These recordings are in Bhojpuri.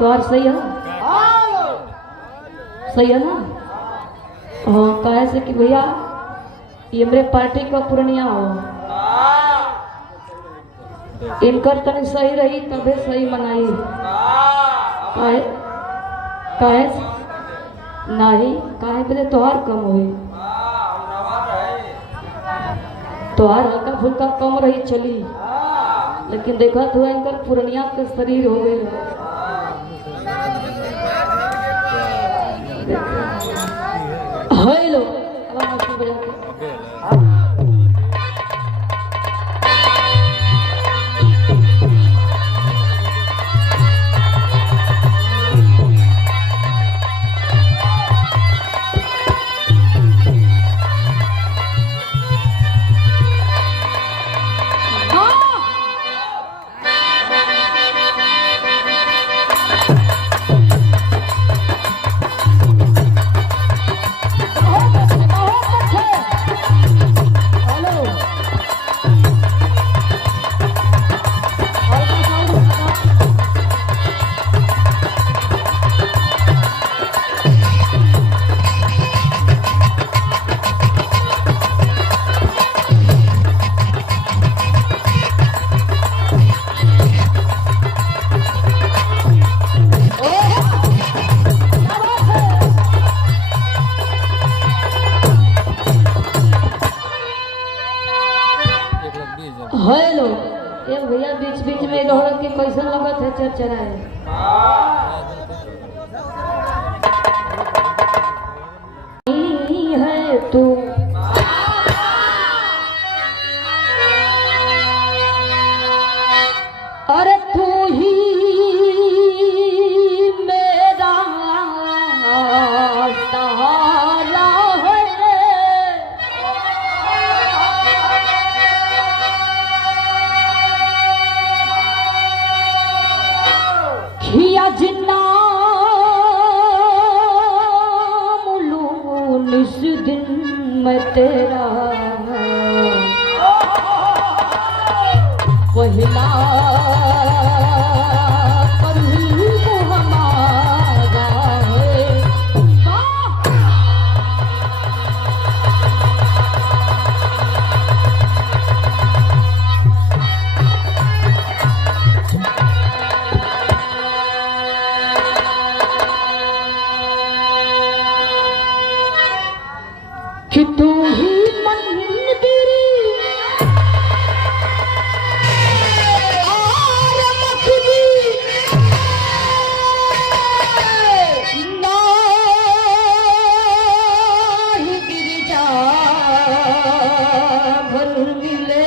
तो और सही है, सही है ना। हाँ कहे से कि भैया ये मेरे पार्टी का पूर्णिया हो, इनकर तनी सही रही तबे सही मनाई। काहे काहे नहीं काहे बोले तोहार कम हुई, तोहार हल्का फुल्का कम रही चली, लेकिन देखा तो इनकर पूर्णिया के शरीर हो गए। हेलो हेलो ये भैया बीच बीच में लोहरा के कैसा लगत है चरचराए। है तू अरे तू ही मेरा सहारा खिया जिन्ना मुलून इस दिन मैं तेरा पहला करीब हमारा है। कि तू ही मंदिर और मस्जिद नाही गिरजा भर मिले।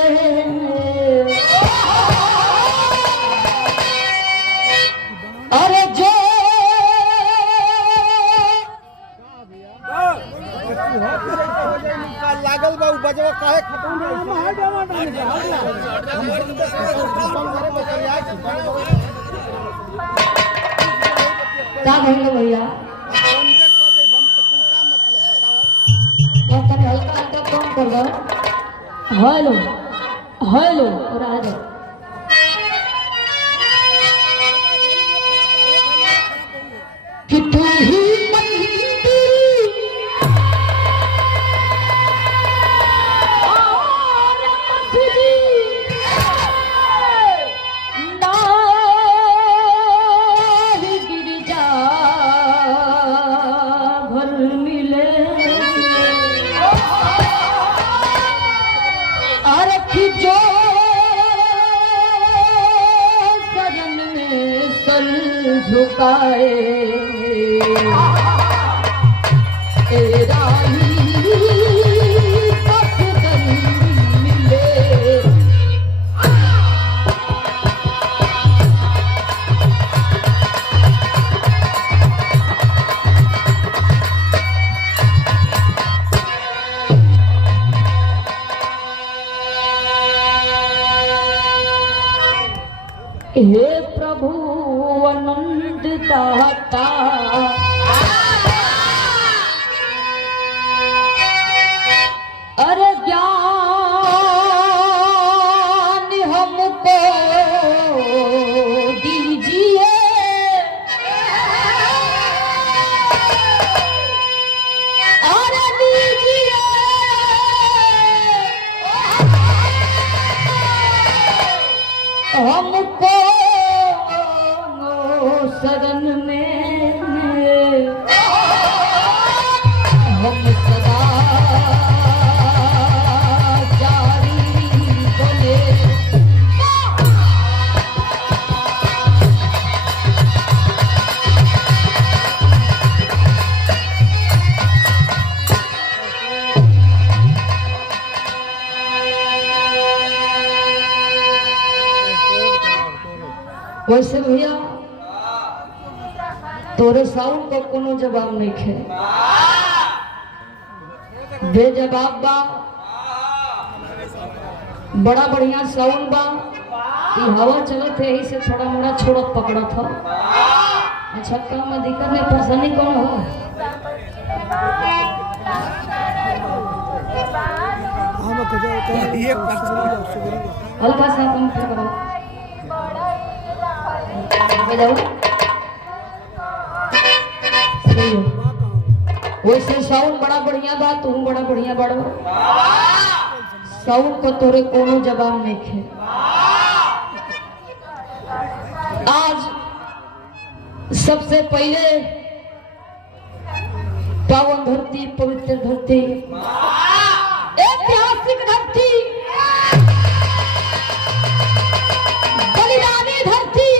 अरे जो लागल बा बजवा काहे खत्म क्या कहेंगे भैया हल्का हल्का कौन कर दो। हेलो हेलो राज कि तू ही झुकाए तेरा ही पसंद मिले। हे प्रभु आनंद दाता अरे ज्ञान हमको दीजिए। दीजिए हमको सदन में हम सदा जारी बोले। वैसे भैया तोरे साउंड को कोनो जवाब नहीं खे, बेजवाब बा, बड़ा बढ़िया साउंड बा। ये हवा चलत है यही से थोड़ा मोड़ा छोड़त पकड़त था। अच्छा काम में दिक्कत नहीं, परेशानी कौन हो? हल्का सा कम करो वैसे साउंड बड़ा बढ़िया बा, तू बड़ा बढ़िया बड़ो। साउंड को तोरे कोनो जवाब नहीं खे। आज सबसे पहले पावन धरती, पवित्र धरती, ऐतिहासिक धरती, बलिदानी धरती,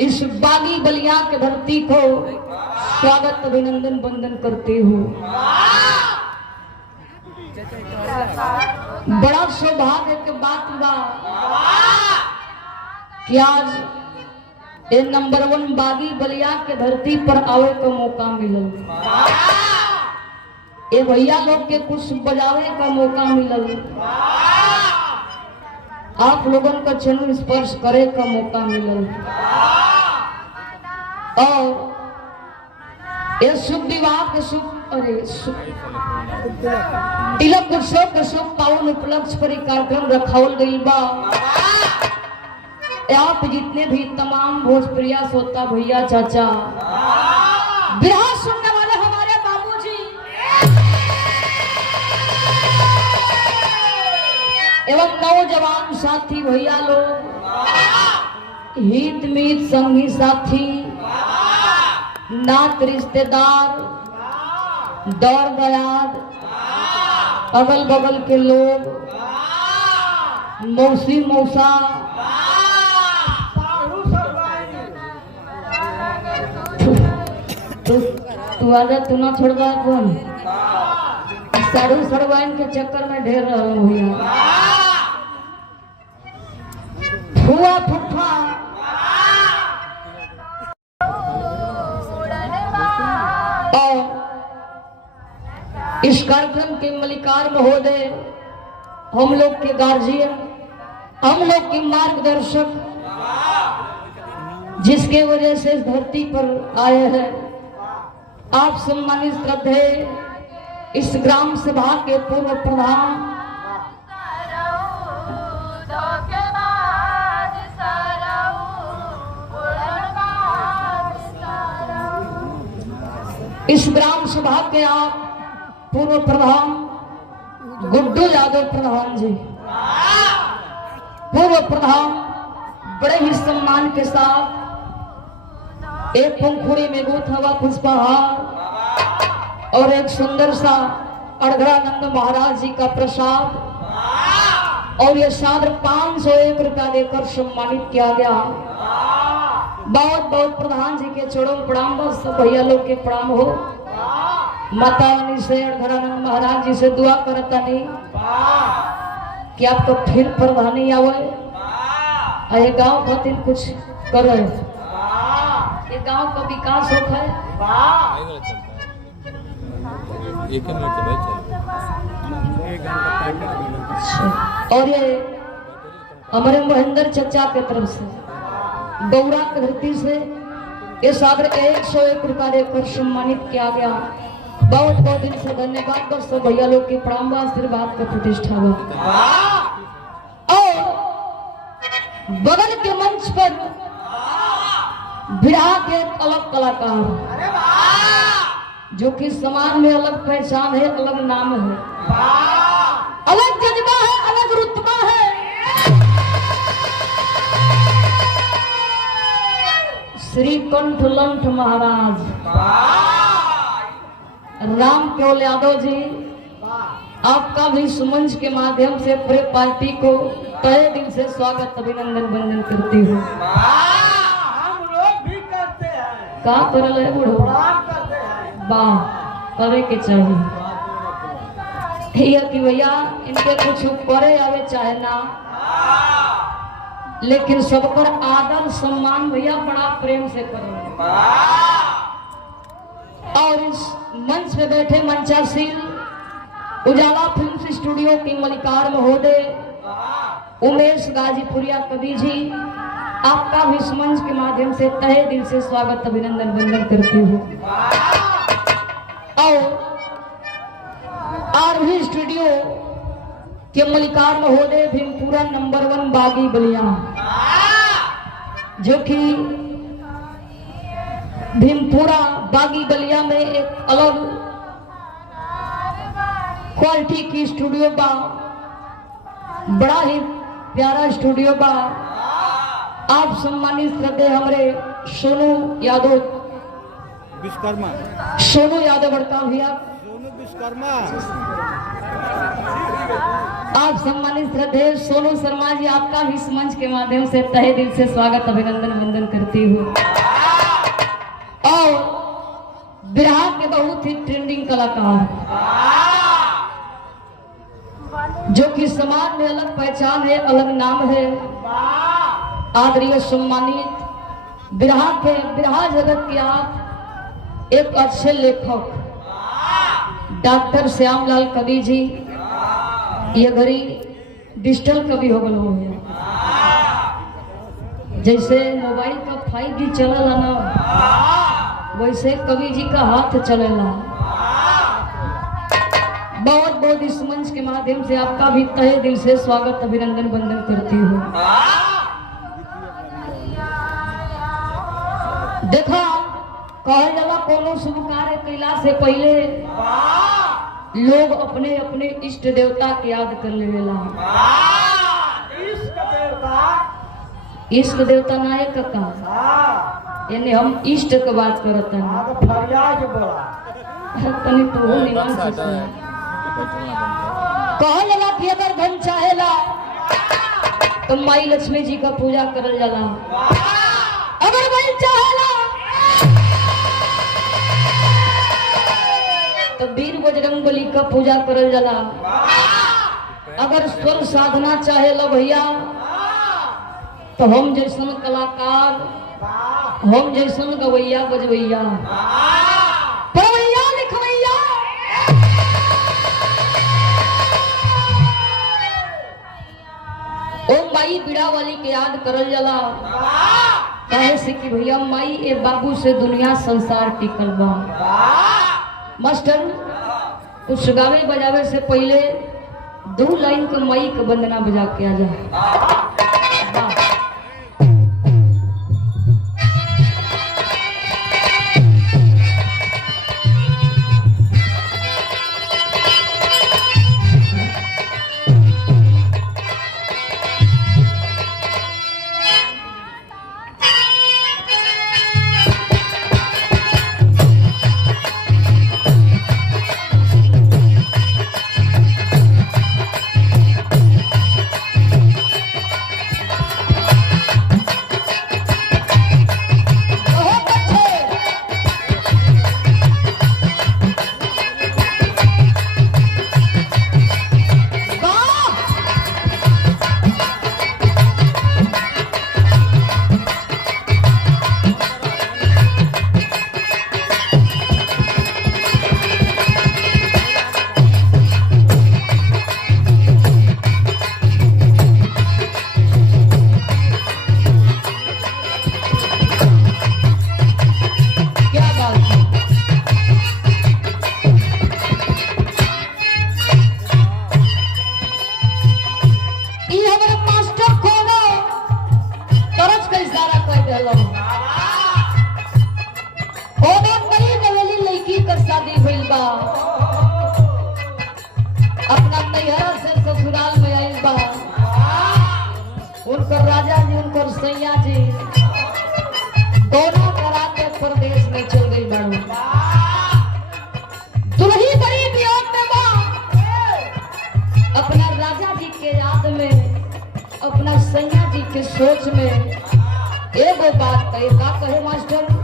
इस बागी बलिया के धरती को स्वागत अभिनंदन वंदन करते हूँ। बड़ा सौभाग्य की बात बा कि आज ये नंबर 1 बागी बलिया के धरती पर आवे का मौका मिलल। ये भैया लोग के कुछ बजावे का मौका मिलल, आप लोगों का चरण स्पर्श करे का मौका मिलल। और ये शुभ विवाह के शुभ तिलक उत्सव के शुभ पावन उपलक्ष्य पर कार्यक्रम रखावल गई बा। आप जितने भी तमाम भोजप्रिया श्रोता भैया चाचा, बिरहा सुनने वाले हमारे बाबूजी एवं नौजवान साथी भैया लोग, हित मीत संगी साथी, नात रिश्तेदार, दौर दयाद, अगल बगल के लोग, मौसी मौसा, तू आजा, तू ना छोड़वा कौन? साड़ू सरवाइन के चक्कर में ढेर रहा भैया। फुआ फुफा, और इस कार्यक्रम के मलिकार महोदय, हम लोग के गार्जियन, हम लोग के मार्गदर्शक, जिसके वजह से इस धरती पर आए हैं, आप सम्मानित श्रद्धेय इस ग्राम सभा के पूर्व प्रधान इस ग्राम सभा के आप पूर्व प्रधान गुड्डू यादव प्रधान जी, पूर्व प्रधान बड़े ही सम्मान के साथ एक पंखुड़ी में गोथवा पुष्पहार और एक सुंदर सा अर्घरानंद महाराज जी का प्रसाद, और ये सादर 501 रुपया देकर सम्मानित किया गया। बहुत बहुत प्रधान जी के चरणों में प्रणाम, बस सब भैया लोग के प्रणाम हो। माता रानी से, अर्घरानंद महाराज जी से दुआ करता नहीं कि आपको फिर प्रधानी आवे, ये गांव खातिर कुछ करे, ये गांव का विकास होता है। और ये हमारे महेंद्र चचा के तरफ से गौरा की धरती से ये सागर 101 रुपया देकर सम्मानित किया गया। बहुत बहुत दिन से धन्यवाद, बस सब भैया लोग के प्रणाम, आशीर्वाद का प्रतिष्ठा हुआ। और बगल के मंच पर बिरहा के अलग कलाकार जो कि समाज में अलग पहचान है, अलग नाम है, अलग जज्बा है, अलग रुतबा है। श्री कंठलंठ महाराज राम केवल यादव जी, आपका भी सुमंच के माध्यम से पूरे पार्टी को तहे दिल से स्वागत अभिनंदन वंदन करती हूँ। हम लोग भी करते हैं। का करल है बूढ़ो? करते हैं। वाह, करे के चाहिए। यह कि भैया इनके कुछ करे आवे चाहे ना, लेकिन सब पर आदर सम्मान भैया बड़ा प्रेम से करो। और इस मंच पे बैठे मंचासीन उजाला फिल्म स्टूडियो की मलिकार महोदय उमेश गाजीपुरिया कवि जी, आपका भी इस मंच के माध्यम से तहे दिल से स्वागत अभिनंदन वंदन करती हूँ। और आरवी स्टूडियो के मलिकार महोदय भीमपुरा नंबर 1 बागी बलिया, जो कि भीमपुरा बागी बलिया में एक अलग क्वालिटी की स्टूडियो बा, बड़ा ही प्यारा स्टूडियो बा। आप सम्मानित श्रद्धे हमारे सोनू यादव विश्वकर्मा, सोनू यादव बड़का भैया, सोनू विश्वकर्मा, आप सम्मानित श्रद्धे सोनू शर्मा जी, आपका भी इस मंच के माध्यम से तहे दिल से स्वागत अभिनंदन वंदन करती हूँ। और बिरहा के बहुत ही ट्रेंडिंग कलाकार, जो कि समाज में अलग पहचान है, अलग नाम है, आदरणीय सम्मानित बिरहा जगत के आप एक अच्छे लेखक डॉक्टर श्यामलाल कवि जी, ये घड़ी डिजिटल कवि हो गल हो गया। जैसे मोबाइल का 5G चलेला ना, वैसे कवि जी का हाथ चलेला। बहुत बहुत इस मंच के माध्यम से आपका भी तहे दिल से स्वागत अभिनंदन वंदन करती हूँ। देखा कहल जाला कोनो शुभ कार्य कैला से पहले लोग अपने अपने इष्ट देवता के याद कर लेवेला। इष्ट देवता नायक का, यानी हम इष्ट के बात करते हैं। तनी तो निमन से कहल जाला कि अगर धन चाहेला तो माई लक्ष्मी जी का पूजा करल जाला, अगर बल चाहेला तो वीर बजरंगबली का पूजा करल जाला, अगर स्वर साधना चाहेला भैया तो हम जैसन कलाकार, हम जैसन गवैया बजवैया पढ़वैया लिखवैया ओ माई बीड़ा वाली के याद करल जाला। कहे से कि भैया माई ए बाबू से दुनिया संसार टिकल बा। मास्टर कुछ गावे बजावे से पहले 2 लाइन का माई का वंदना बजा के आ जाए। शादी भइल बा अपना नैहरा से ससुराल में आइल बा उनकर राजा जी उनकर सैया जी दोनों करा के प्रदेश में चल गई बाड़ू दुल्ही बड़ी वियोग में बा अपना राजा जी के याद में अपना सैया जी के सोच में एगो बात कहे का कहे मास्टर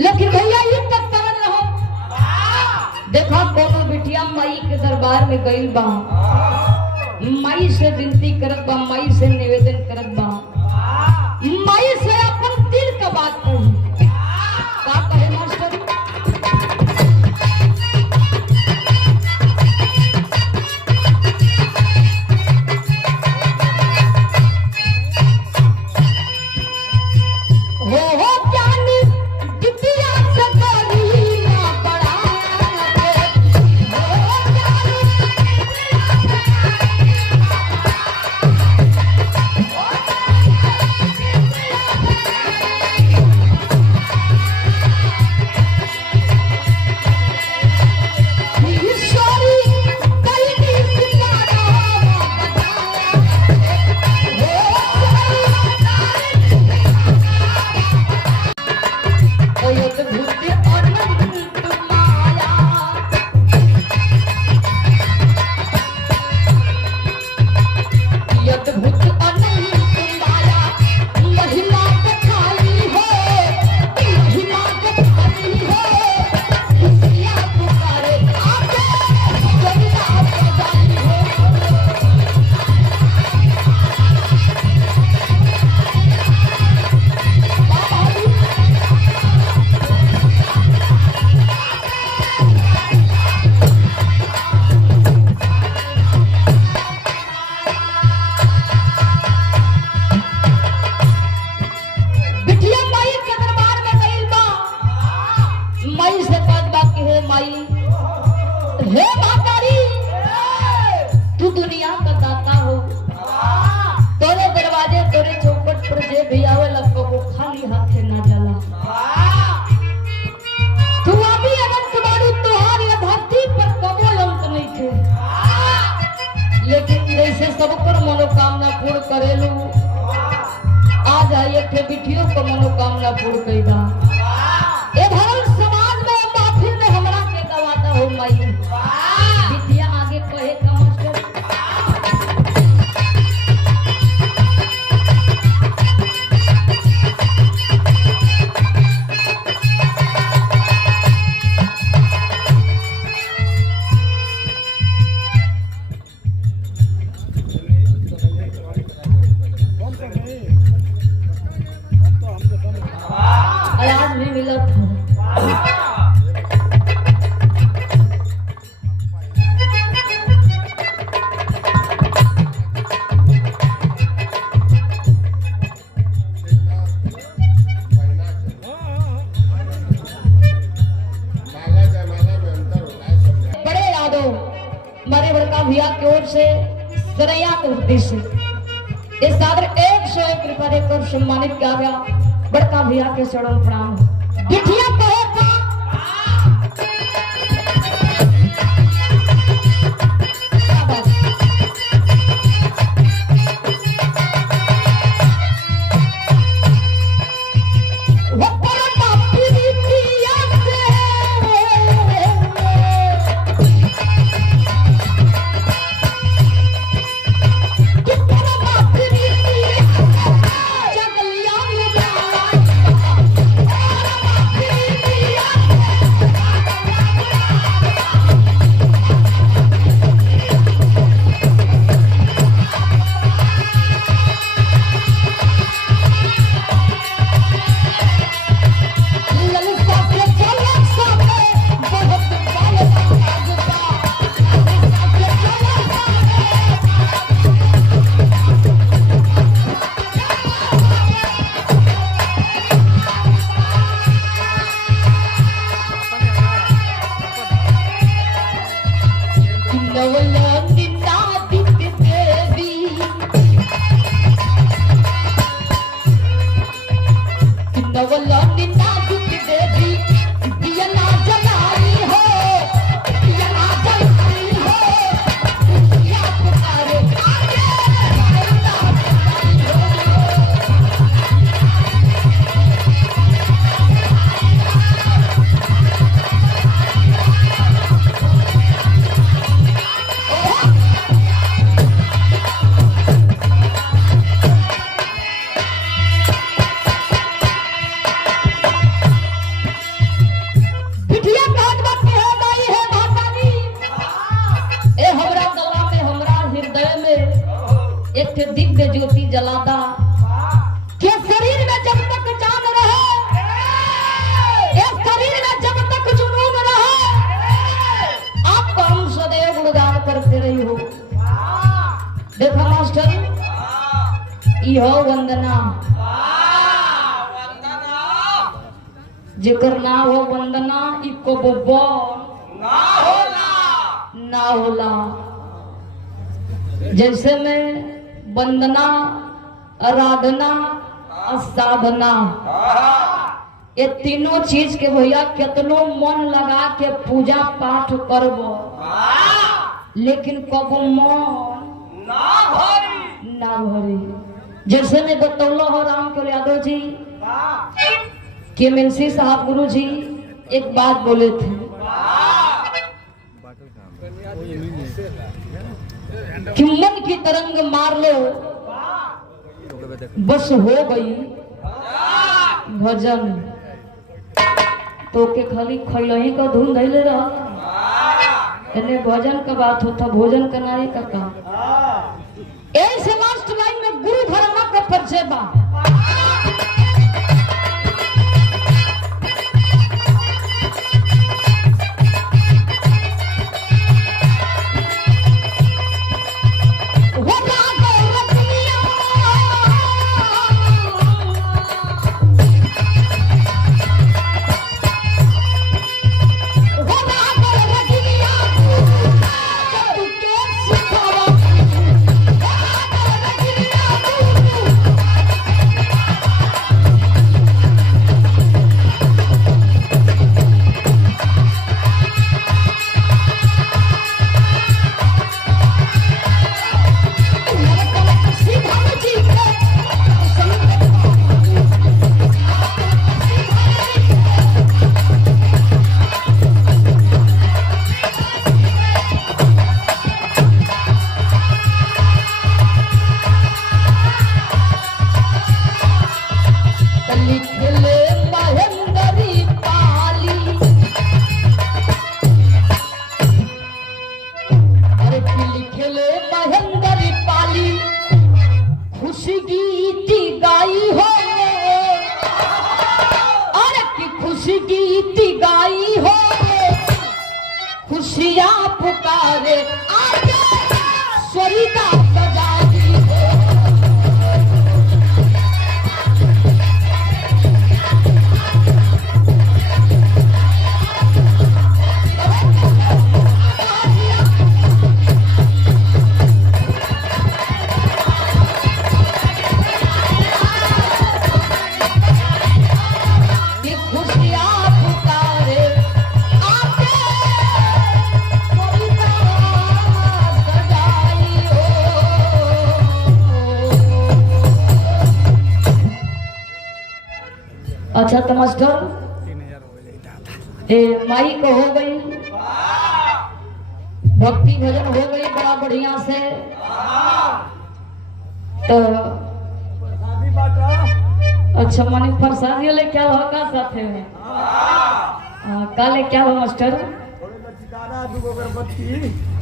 लेकिन भैया ये तक तरन रहो देखा कोनो बिटिया माई के दरबार में गई बा माई से विनती करत बा माई से निवेदन करत बा माई से अपन दिल का बात कही का कहे मास्टर मनोकामना पूर्ण करेलू आ जाइए बिटियों को मनोकामना मामला पूर्ण कईगा ए धर्म समाज में माफी में हमरा के गवाता हो माई विद्या आगे कहे का मास्टर आज भी मिलत हो बड़े यादव हमारे बड़का भैया की ओर से सरैया के उद्देश्य इस सादर 101 रुपया देकर सम्मानित किया गया बड़का भैया के चरण प्रणाम बिटिया कहे था दिव्य ज्योति जलाता के शरीर में जब तक जान रहे इस शरीर में जब तक जुनून रहे आपका हम सदैव गुणगान करते रही हो देखो मास्टर इहो वंदना जेकर ना हो वंदना इको बोबो ना होला जैसे में वंदना आराधना और साधना ये तीनों चीज के भैया कितनो मन लगा के पूजा पाठ करबो लेकिन कबो मन ना भरी जैसे में बतौलो हो राम के यादव जी के मुंशी साहब गुरु जी एक बात बोले थे कि मन की तरंग मार लो बस हो गई भजन तो के खाली खैलही का धुन धैले रह एने भजन का बात होता भोजन का नारी का काम ऐसे लास्ट लाइन में गुरु धर्म का परिचय बा लिखले महेंद्री पाली, अरे कि लिखले महेंद्री पाली, खुशी गीत गाई हो, अरे कि खुशी गीत गाई हो, खुशियां पुकारे आगे सरिता सजाई हो। कि खुशियां पुकारे आगे सरिता सजाई हो। अच्छा तो मास्टर ए माई को हो गई, भक्ति भजन हो गई बड़ा बढ़िया से। तो शादी बाटा अच्छा मानी प्रसादी ले क्या हो का साथे में काले क्या हो मास्टर? थोड़े लचकाना दुगो अगरबत्ती।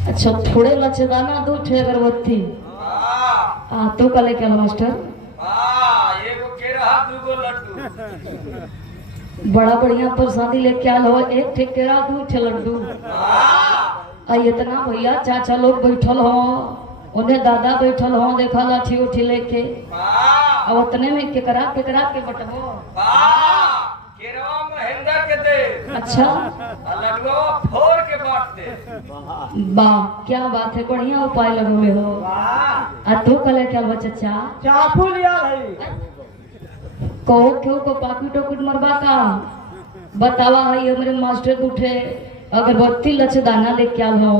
अच्छा थोड़े लच्छेदाना दो ठे अगरबत्ती। तो काले क्या हो मास्टर? एगो केरा दुगो लड्डू। बड़ा बढ़िया प्रसादी ले क्या हो, एक ठे केरा दो ठे लड्डू। इतना भैया चाचा लोग बैठल हो, उन्हें दादा बैठल हो, देखा लाठी उठी लेके। अब उतने में केकरा केकरा के बटबो। केरवा महेंद्र के दे, अच्छा लड्डुआ फोड़ के बांट दे। वाह क्या बात है, बढ़िया उपाय लगोले हो। तू कले क्या हो चचा? चाकू लिया भाई। कहो क्यों को पाकू टोकुट मरबा का बतावा है। हमारे मास्टर उठे अगरबत्ती लच्छदाना ले क्या हो,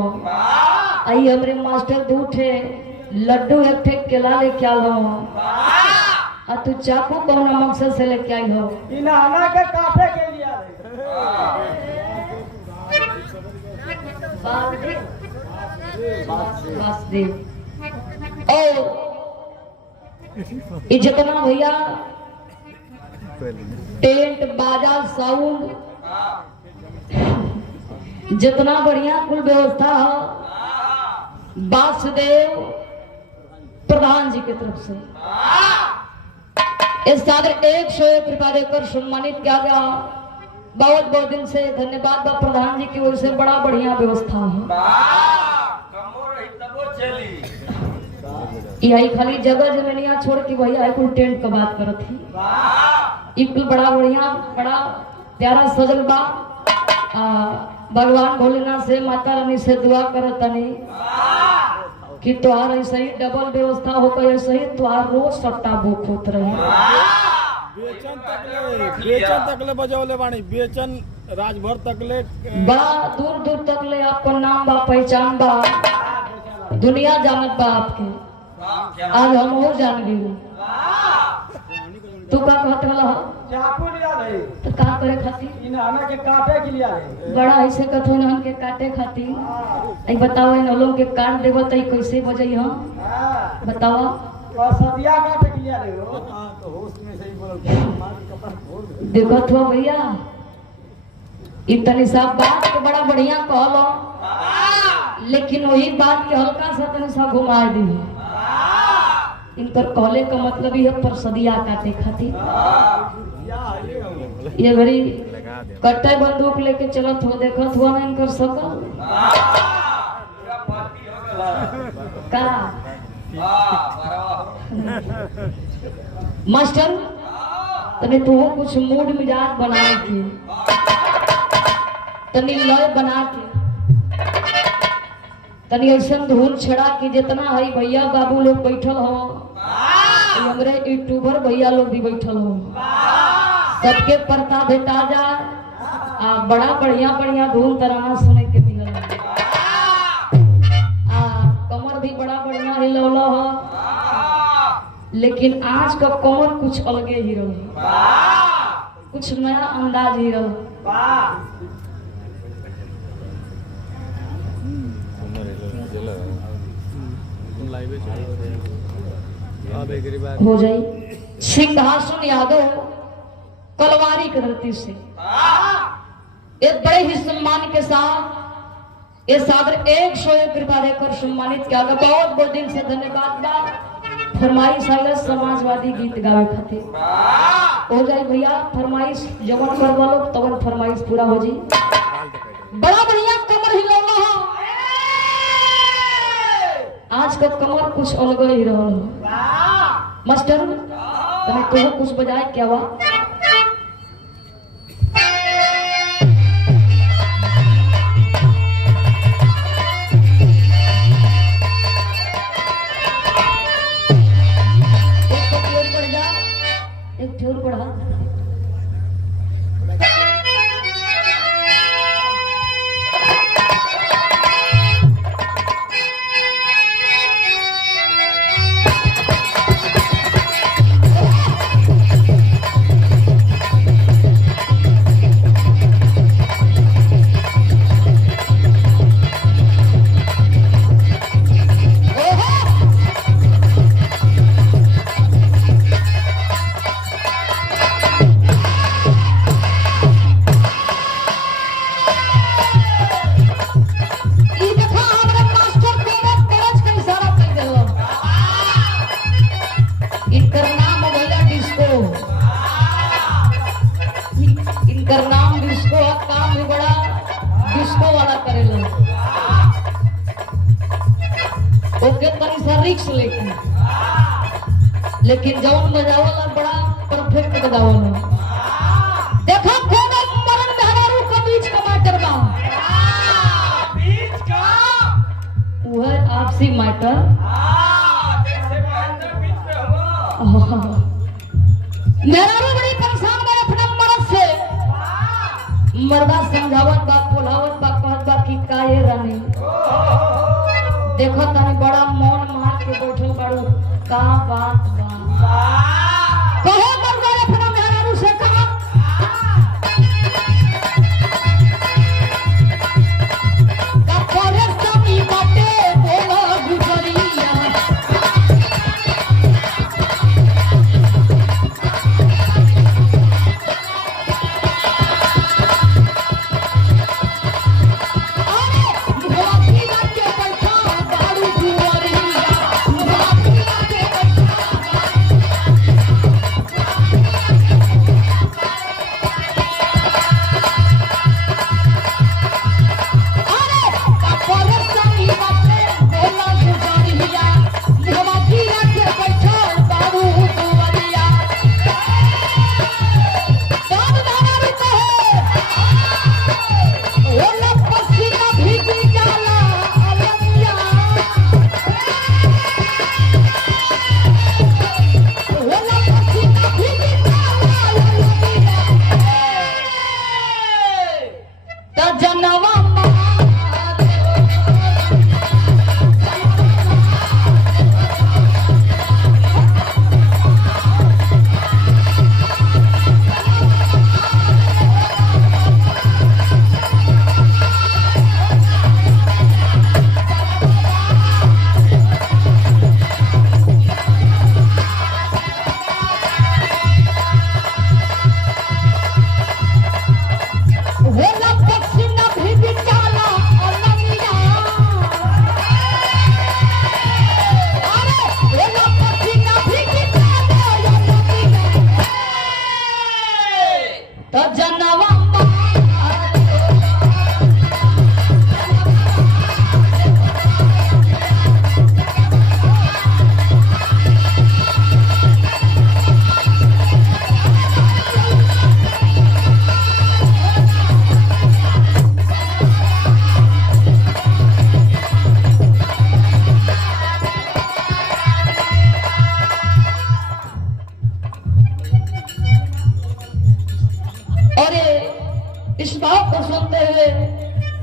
आई हमारे मास्टर दूठे लड्डू एक ठे केला ले क्या हो। तू चाकू कौन मकसद से लेके आई हो? इनाना के काटे के लिया वासुदेव ओ ये जितना भैया टेंट बाजा साउंड जितना बढ़िया कुल व्यवस्था है वासुदेव प्रधान जी की तरफ से इस सागर 101 रुपया देकर सम्मानित किया गया। बहुत बहुत दिन से धन्यवाद बा प्रधान जी की ओर से, बड़ा बढ़िया व्यवस्था है। यही खाली जगह जमीनिया छोड़ के भैया कुल टेंट का बात करत थी। एक बड़ा बढ़िया बड़ा प्यारा सजल बा। भगवान भोलेनाथ से माता रानी से दुआ करत तनी कि तुहार ऐसे ही डबल व्यवस्था होकर ऐसे ही तुहार रोज सट्टा बुक होत रहे। बेचन तकले बजौले बाणी, बेचन राजभर तकले बड़ा दूर दूर तक ले आपको नाम बा पहचान बा, दुनिया जानत बा आपके। आज हम और जान गई। तू का कहत रहा? चाकू लिया भाई। तो का करे खातिर? इनाना के काटे के लिया भाई। बड़ा ऐसे कथो न के काटे खातिर। आई बताओ इन लोग के काट देबो त कैसे बजई हम बताओ। और सदिया काटे के लिया रे हो। तो होश में सही बोल मार कपड़ा फोड़ दे। देखो तो भैया इतनी सब बात के बड़ा बढ़िया कहलो, लेकिन वही बात के हल्का सा तनी सा घुमा दी। इनकर कहले का मतलब ही है परसदिया काटे खातिर। ये बड़ी कट्टे बंदूक लेके चलत हो, देखत हुआ ना इनकर सकल का। मास्टर तने तू कुछ मूड मिजाज बना के तनी लय बना के तनी ऐसा धुन छड़ा कि जितना है भैया बाबू लोग बैठल हो, हमरे यूट्यूबर भैया लोग भी बैठल हो, सबके पर्दा भेटा जाए। बड़ा बढ़िया बढ़िया धुन तराना सुने के मिलल। कमर भी बड़ा बढ़िया हिलौला हो, लेकिन आज का कमर कुछ अलगे ही रहो, कुछ नया अंदाज ही रहो। हो जाई सिंहासन यादव तलवारी की धरती से एक बड़े ही सम्मान के साथ ये सादर 101 रुपया देकर सम्मानित किया गया। बहुत बहुत दिन से धन्यवाद बा। फरमाइश है समाजवादी गीत गावे खातिर हो जाए भैया। फरमाइश जवन कर वालों तवन फरमाइश पूरा हो जी। बड़ा बढ़िया कमर हिलौला हो। आज का कमर कुछ अलग ही रहा। मास्टर तने तो कुछ बजाए क्या हुआ? एक ठेर पड़ा रिक्स लेकिन जौन बजावला बड़ा परफेक्ट बजावला। देखो कोनो मरण धारू के बीच का मैटर बा। बीच का वह आपसी मैटर। जैसे महेंद्र बीच में हो। मेरा भी बड़ी परेशान है अपने मर्द से। मर्दा समझावत बा बोलावत बा कहत बा कि काहे रानी देखो तनी बड़ा मौन मार के बैठल बाड़ू का बात बा। कहो मर्दा अपना मेहरारू से कहा का परेशानी बाटे बोला गुजरिया।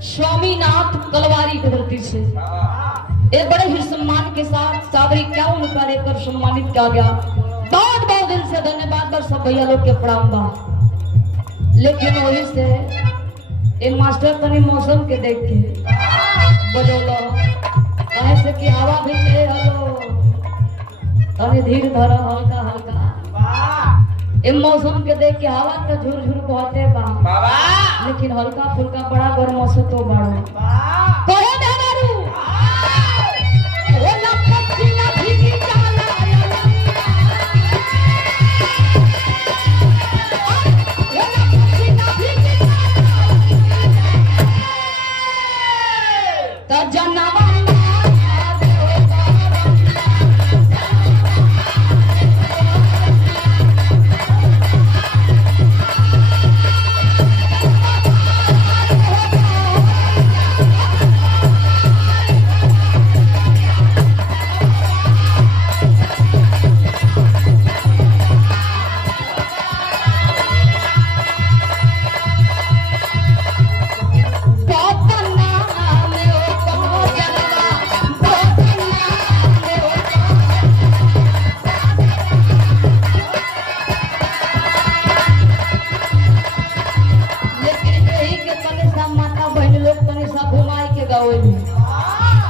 स्वामीनाथ तलवारी की धरती से एक बड़े ही सम्मान के साथ सादरी क्या उनका लेकर सम्मानित किया गया। बहुत बहुत दिल से धन्यवाद सब भैया लोग के प्रणाम बा। लेकिन वही से ये मास्टर तनी मौसम के देख के बजौलो ऐसे कि हवा भी तेज हलो तनी धीर धरो हल्का हल्का ए मौसम के देख के हवा तो झुर झुर बहते बा लेकिन हल्का फुल्का बड़ा गर्म से तो बाड़ो कहे देवारू ओ लपसी ना भीगी जाला ओ लपसी ना भीगी जाला त जनवा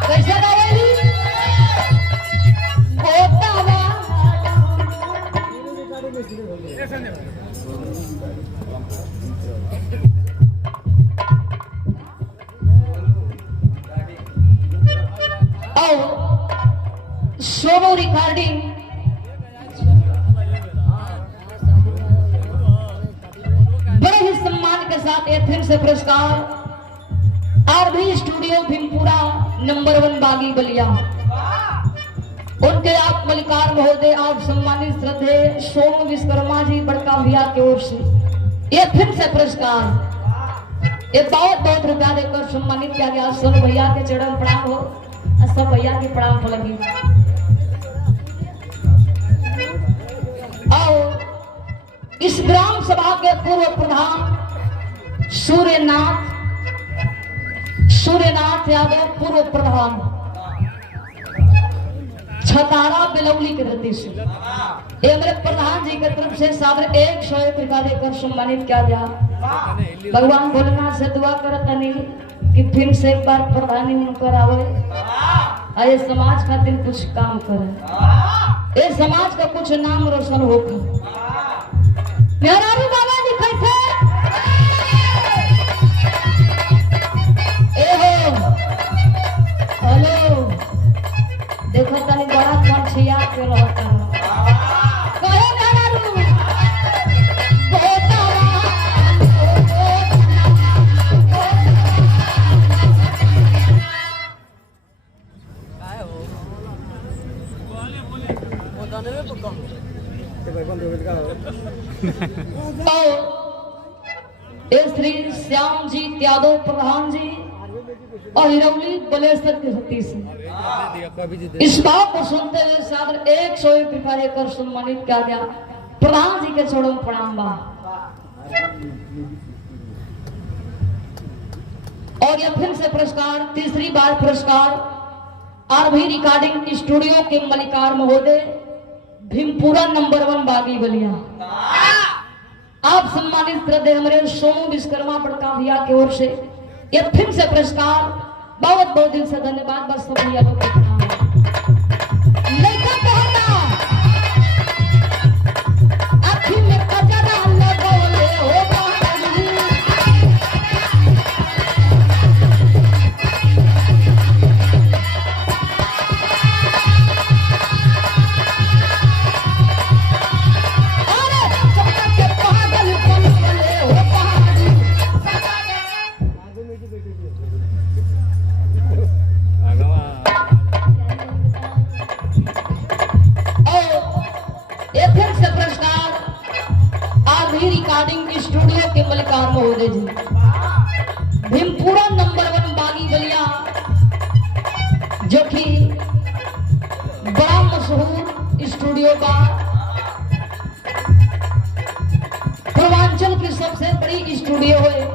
कैसे गावेली गोतावा और सोनो रिकॉर्डिंग बड़े ही सम्मान के साथ एथेंस से पुरस्कार आरभी स्टूडियो भीमपुरा नंबर 1 बागी बलिया उनके आप मलिकार महोदय आप सम्मानित श्रद्धे सोम विश्वकर्मा जी बड़का भैया की ओर से ये फिर से पुरस्कार ये बहुत रुपया देकर सम्मानित किया गया। सब भैया के चरण प्रणाम हो और सब भैया की प्रणाम फलगी। और इस ग्राम सभा के पूर्व प्रधान सूर्यनाथ यादव पूर्व प्रधान छतारा बिलौली के रहती से ये मेरे प्रधान जी की तरफ से सादर 101 रुपया देकर सम्मानित किया गया। भगवान भोलेनाथ से दुआ करतनी कि फिर से एक बार प्रधानी उनकर आवे और ये समाज खातिर कुछ काम करे, ये समाज का कुछ नाम रोशन होकर। मेरा भी बाबा जी कैसे हेलो देखो तनी बड़ा कौन छिया के रहता कहे नारू गोतावा श्री श्याम जी यादव प्रधान जी और हिरौली बलेश्वर के सतीश इस बात को सुनते हुए सादर 101 रुपया लेकर सम्मानित किया गया। प्रधान जी के चरणों में प्रणाम बा। और यह फिर से पुरस्कार तीसरी बार पुरस्कार आरभी रिकॉर्डिंग स्टूडियो के मलिकार महोदय भीमपुरा नंबर 1 बागी बलिया आप सम्मानित श्रद्धेय हमारे सोनू विश्वकर्मा बड़का भैया की ओर से ये फिर से पुरस्कार बहुत दिल से धन्यवाद। बस सब भैया लोग लड़का कहता आखिर में कजरा लगोले हो बाबू अरे चक्का के पागल बनले हो बाबू रिकॉर्डिंग स्टूडियो के मलिकार महोदय जी भीमपुरा नंबर 1 बागी बलिया जो कि बड़ा मशहूर स्टूडियो का पूर्वांचल की सबसे बड़ी स्टूडियो है।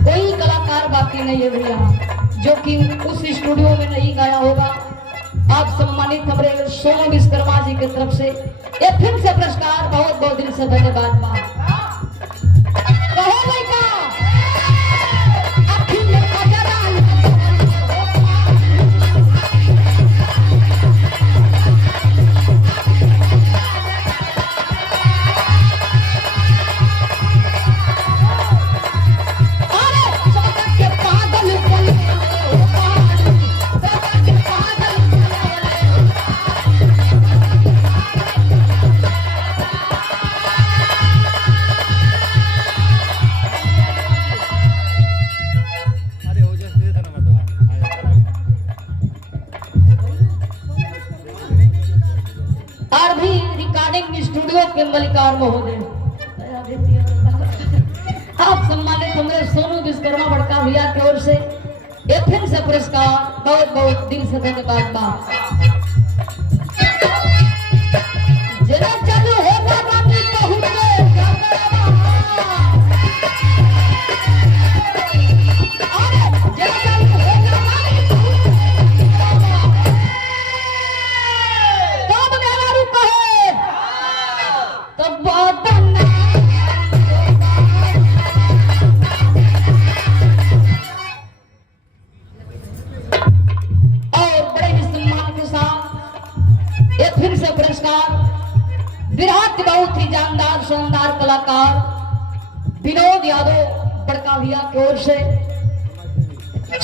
कोई कलाकार बाकी नहीं है भैया जो कि उस स्टूडियो में नहीं गाया होगा। आप सम्मानित हमारे सोनू विश्वकर्मा जी की तरफ से ये फिर से पुरस्कार बहुत दिल से धन्यवाद मां। कहो लड़का आखिर में कजरा मलिकार महोदय, आप सम्मानित हमारे सोनू विश्वकर्मा बड़का भैया की ओर से एक फिर से पुरस्कार बहुत बहुत दिल से धन्यवाद बा। जरा चालू होगा बानी बहुत विराट बहुत ही जानदार शानदार कलाकार विनोद यादव बड़का भैया की ओर से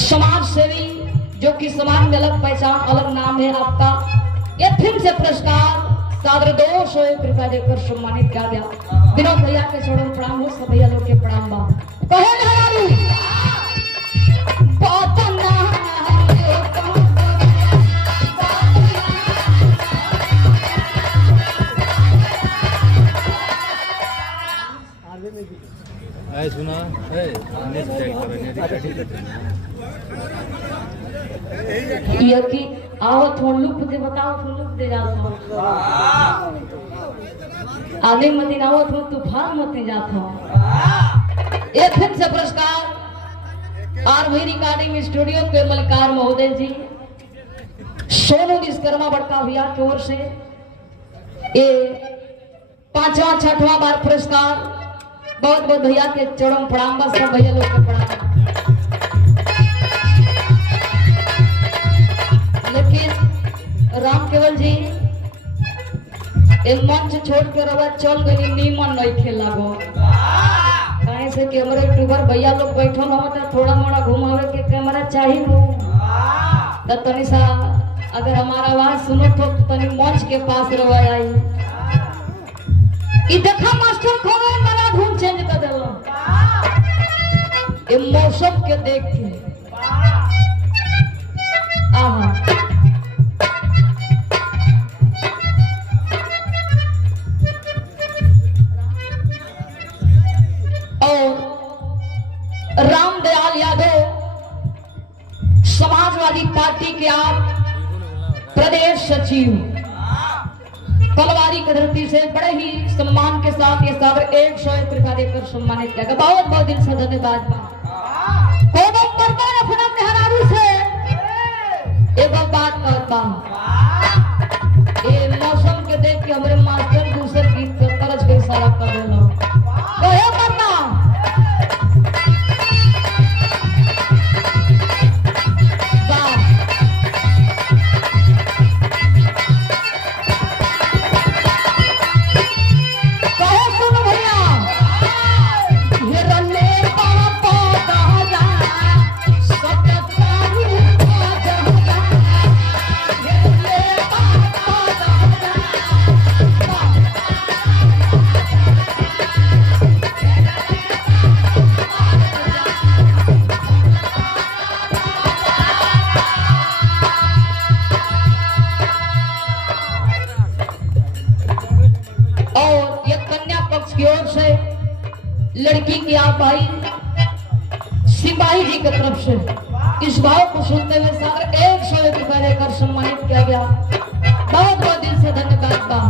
समाज सेवी जो कि समाज में अलग पहचान अलग नाम है आपका, ये फिल्म से पुरस्कार सादर 201 रुपया देकर सम्मानित किया गया। विनोद भैया के चरणों में प्रणाम हो, सब भैया लोग के प्रणाम बा। कहे लहरारू सुना है ये कि आओ थोड़ा लुक दे, बताओ थोड़ा लुक दे जाता आने मत दिन आओ थोड़ा तूफान मत जाता। एक फिर से पुरस्कार आरवी रिकॉर्डिंग स्टूडियो के मलिकार महोदय जी सोनू विश्वकर्मा बड़का भैया की ओर से ये 5वां 6वां बार पुरस्कार बहुत बहुत भैया के चरण प्रणाम बा, सब भैया लोग के प्रणाम। लेकिन राम केवल जी एक मंच छोड़ के रवा चल गई नीमन नहीं खेला गो कहीं से कैमरा यूट्यूबर भैया लोग बैठो न हो थोड़ा मोड़ा घुमावे के कैमरा चाहिए तो तनी सा अगर हमारा आवाज सुनो तो तनी मंच के पास रवा आई देखा मास्टर खोलो मेरा धुन चेंज कर देलो ये मौसम के देख के आहा और रामदयाल यादव समाजवादी पार्टी के आप प्रदेश सचिव पलवारी की धरती से बड़े ही सम्मान के साथ ये सागर 101 रुपया देकर सम्मानित किया गया। बहुत बहुत दिल से धन्यवाद। एक बात कहता ये मौसम के देख के हमारे मास्टर दूसरे गीत पर तरज के इशारा कर देना लड़की की आप भाई सिपाही जी की तरफ से इस भाव को सुनते हुए सागर 101 रुपया देकर सम्मानित किया गया। बहुत बहुत दिल से धन्यवाद बा।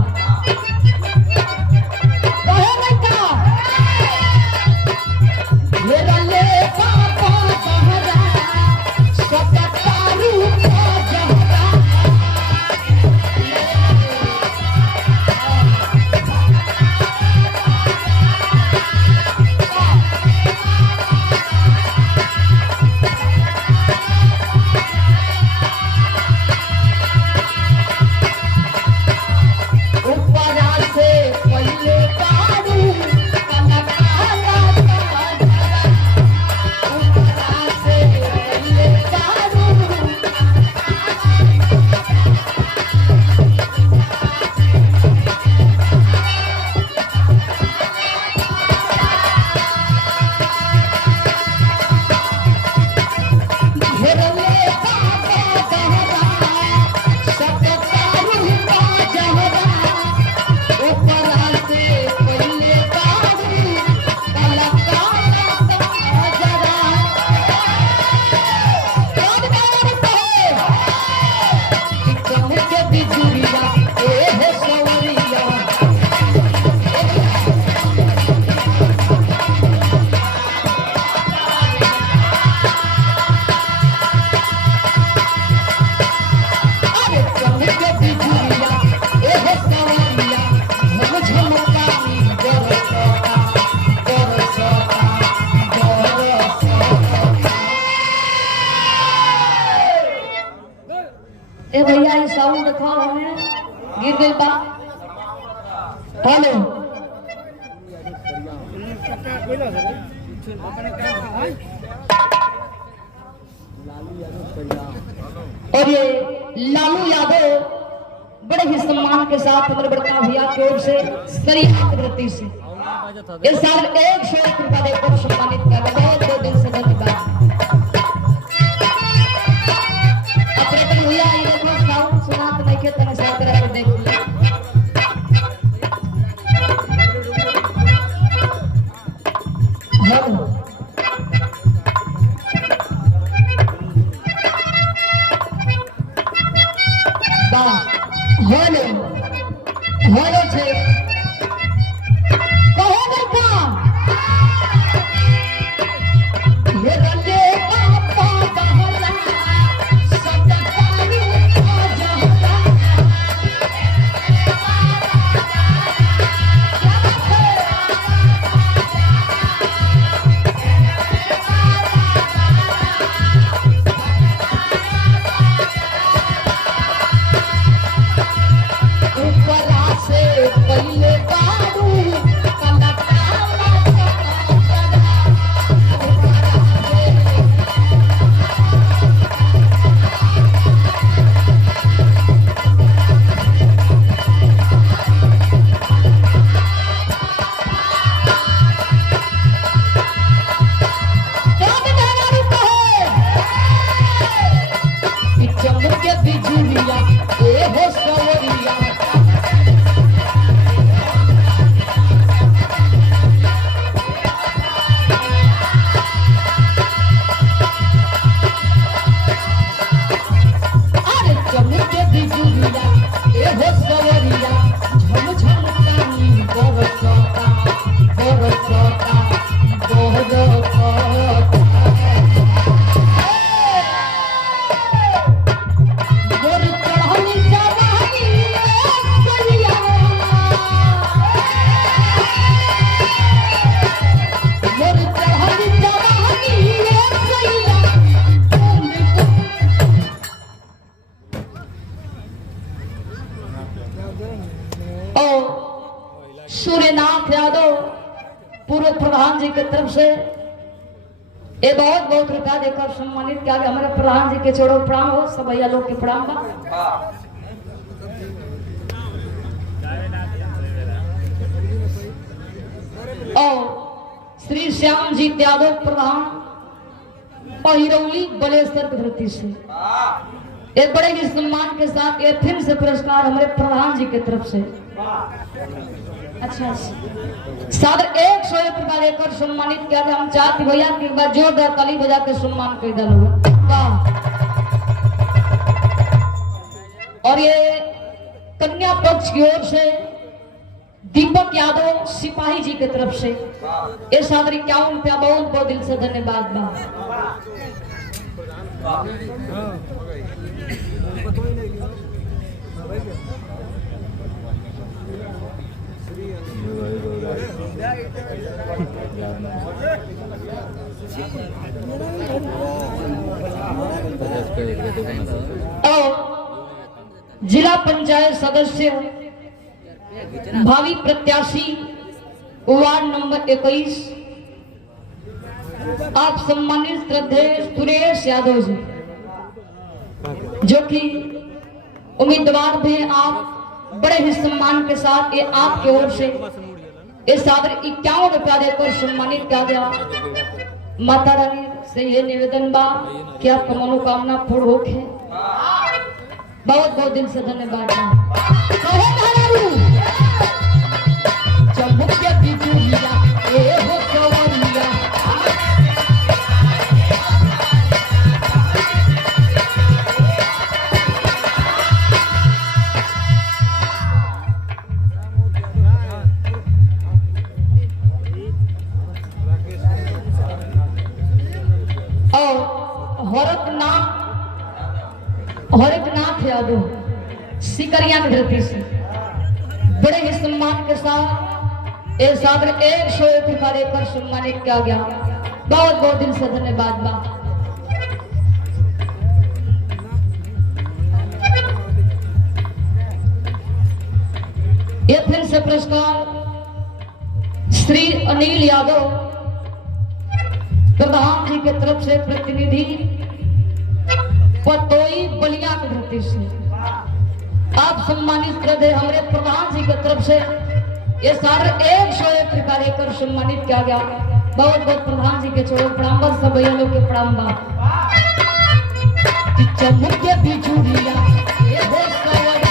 से और ये लालू यादव बड़े ही सम्मान के साथ हमारे बड़का भैया की ओर से शरीयत वृत्ति से इस साल 101 रुपया देकर सम्मानित किया गया। बहुत बहुत दिल से धन्यवाद। अपने भैया ये देखो साउंड सुना तो नहीं के तने साथ तरह देख लिया। हेलो हेलो छे कहो बड़का ये रले पापा बहला सब पानी आ जाता पहले बारू के बिजुलिया ए हो सवरिया सूर्यनाथ यादव पूर्व प्रधान जी की तरफ से ये बहुत बहुत रुपया देकर सम्मानित किया गया। हमारे प्रधान जी के चोड़ो प्रणाम हो, सब भैया लोग के प्रणाम बा। और श्री श्याम जी यादव प्रधान पहिरौली बलेश्वर की धरती से एक बड़े ही सम्मान के साथ ये फिर से पुरस्कार हमारे प्रधान जी की तरफ से अच्छा सादर 101 रुपया लेकर सम्मानित किया गया। हम चाहते भैया कि एक बार जोरदार ताली बजा के सम्मान कर दिया। और ये कन्या पक्ष की ओर से दीपक यादव सिपाही जी की तरफ से ये सादर 51 रुपया बहुत बहुत दिल से धन्यवाद बा। जिला पंचायत सदस्य भावी प्रत्याशी वार्ड नंबर 21 आप सम्मानित श्रद्धेय सुरेश यादव जी जो कि उम्मीदवार थे, आप बड़े ही सम्मान के साथ ये आपकी ओर से इस सादर 51 रुपया देकर सम्मानित किया गया। माता रानी से ये निवेदन बा कि आपका मनोकामना पूर्ण होके बहुत बहुत दिन से धन्यवाद। चंबुक के बिजुलिया ए हो सवरिया हरकनाथ यादव सिकरिया की धरती से बड़े ही सम्मान के साथ एक सादर 101 रुपया लेकर सम्मानित किया गया। बहुत बहुत दिन से धन्यवाद बा। ये फिर से पुरस्कार श्री अनिल यादव प्रधान जी की तरफ से प्रतिनिधि पतोई बलिया की धरती से आप सम्मानित कर दे। हमारे प्रधान जी की तरफ से ये सारे 101 प्रकार कर सम्मानित किया गया। बहुत बहुत प्रधान जी के चोरों प्रणाम सब भैया लोग के प्रणाम बा। चमक के बिजुरिया ये हो सवरिया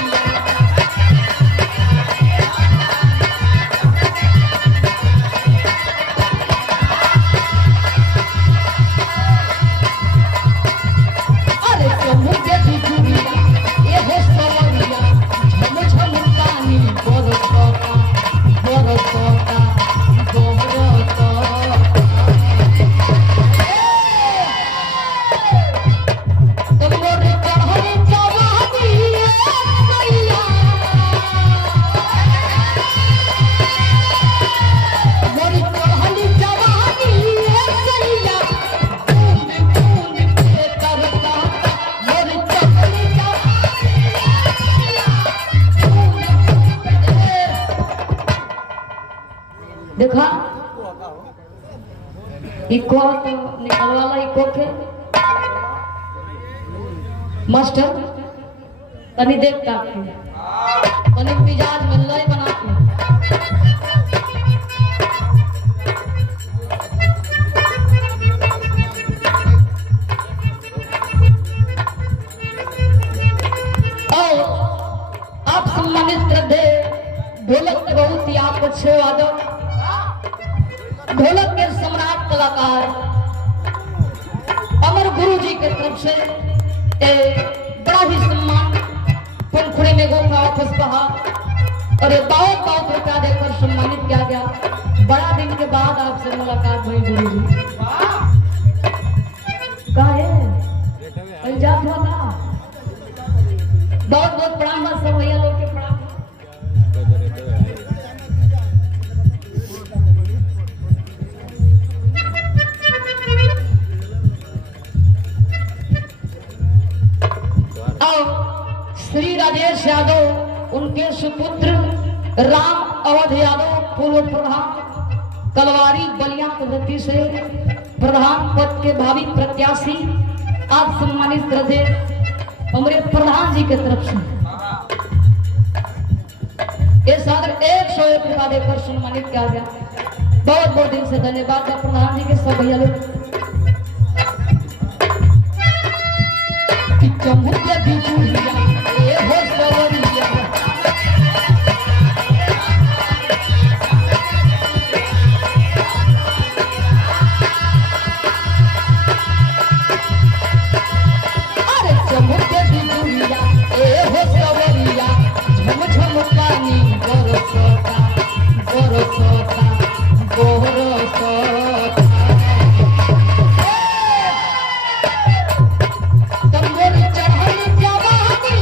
अरे चमक के बिजुरिया ये हो सवरिया झम झम पानी बरसता बरसता बरसता देखा इको तो निकल वाला इको के मास्टर तनी देख के तनी मिजाज में लय बना के और आप सम्मानित श्रद्धे ढोलक के बहुत ही आप अच्छे वादक ढोलक के सम्राट कलाकार अमर गुरु जी की तरफ से बड़ा ही सम्मान पंखुड़ी में गोखा खुशबहा और ये बहुत बहुत रुपया देकर सम्मानित किया गया। बड़ा दिन के बाद आपसे मुलाकात हुई गुरु जी। कहा है पंजाब वाला बहुत बहुत प्रणाम सब भैया लोग के प्रणाम। श्री राजेश यादव उनके सुपुत्र राम अवध यादव पूर्व प्रधान कलवारी बलिया पद्धति से प्रधान पद के भावी प्रत्याशी आप सम्मानित रहे हमारे प्रधान जी की तरफ से ये सादर 101 रुपया देकर सम्मानित किया गया। बहुत बहुत दिन से धन्यवाद प्रधान जी के सब भैया लोग। चमक के बिजुरिया ये हो सवरिया अरे चमक के बिजुरिया ये हो सवरिया झम झम पानी बरसता बरसता बरसता तंबोरी चढ़ल जवानी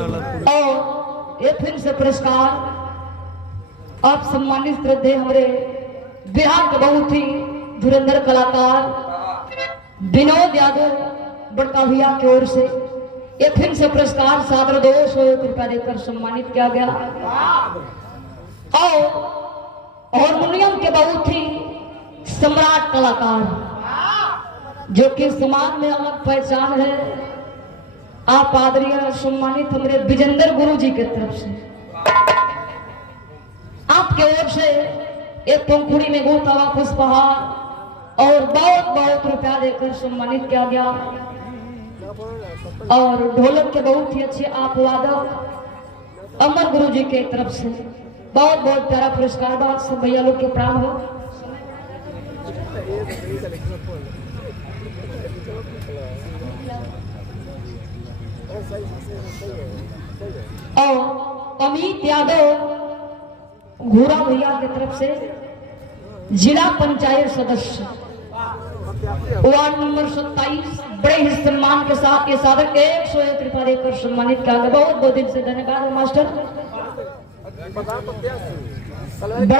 और ये फिर से पुरस्कार आप सम्मानित श्रद्धे हमारे बिहार के बहुत ही धुरंधर कलाकार विनोद यादव बड़का भैया की ओर से ये फिर से पुरस्कार सादर 201 रुपया देकर सम्मानित किया गया। और हारमोनियम के बहुत ही सम्राट कलाकार जो कि समाज में अलग पहचान है, आप आदरणीय सम्मानित हमारे विजेंद्र गुरु जी की तरफ से आपके ओर से एक पंखुड़ी में गोतावा पुष्पहार और बहुत बहुत रुपया देकर सम्मानित किया गया। और ढोलक के बहुत ही अच्छे आप वादक अमर गुरु जी के तरफ से बहुत बहुत प्यारा पुरस्कार बहुत सब भैया लोग के प्राण हो। और अमित यादव घोड़ा भैया की तरफ से जिला पंचायत सदस्य वार्ड नंबर 27 बड़े ही सम्मान के साथ ये साधक 101 रुपया देकर सम्मानित किया गया। बहुत बहुत दिन से धन्यवाद मास्टर। बड़ा